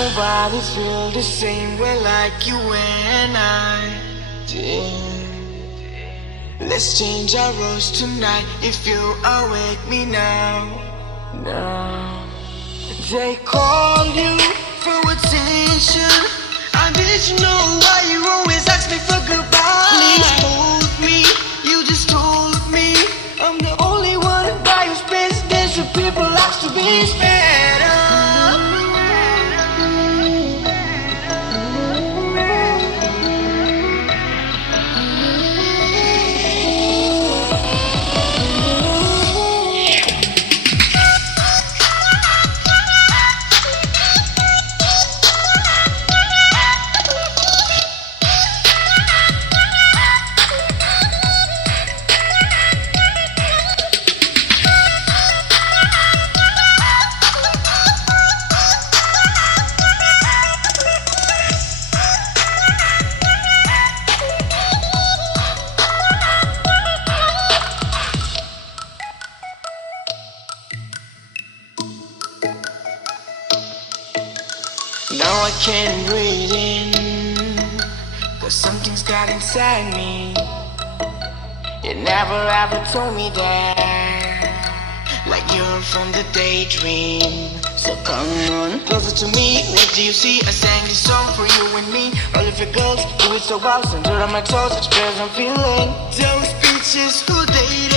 nobody feel the same way like you and I did. Let's change our roles tonight. If you awake me now. They call you for attention. I need to know why you always ask me for goodbye. Please hold me, you just told me I'm the only one by whose business of people likes to be better. Now I can't breathe in, 'cause something's got inside me. You never ever told me that, like you're from the daydream. So come on closer to me, what do you see? I sang this song for you and me. All of your girls do it so well, center on my toes, express I'm feeling. Those bitches who dated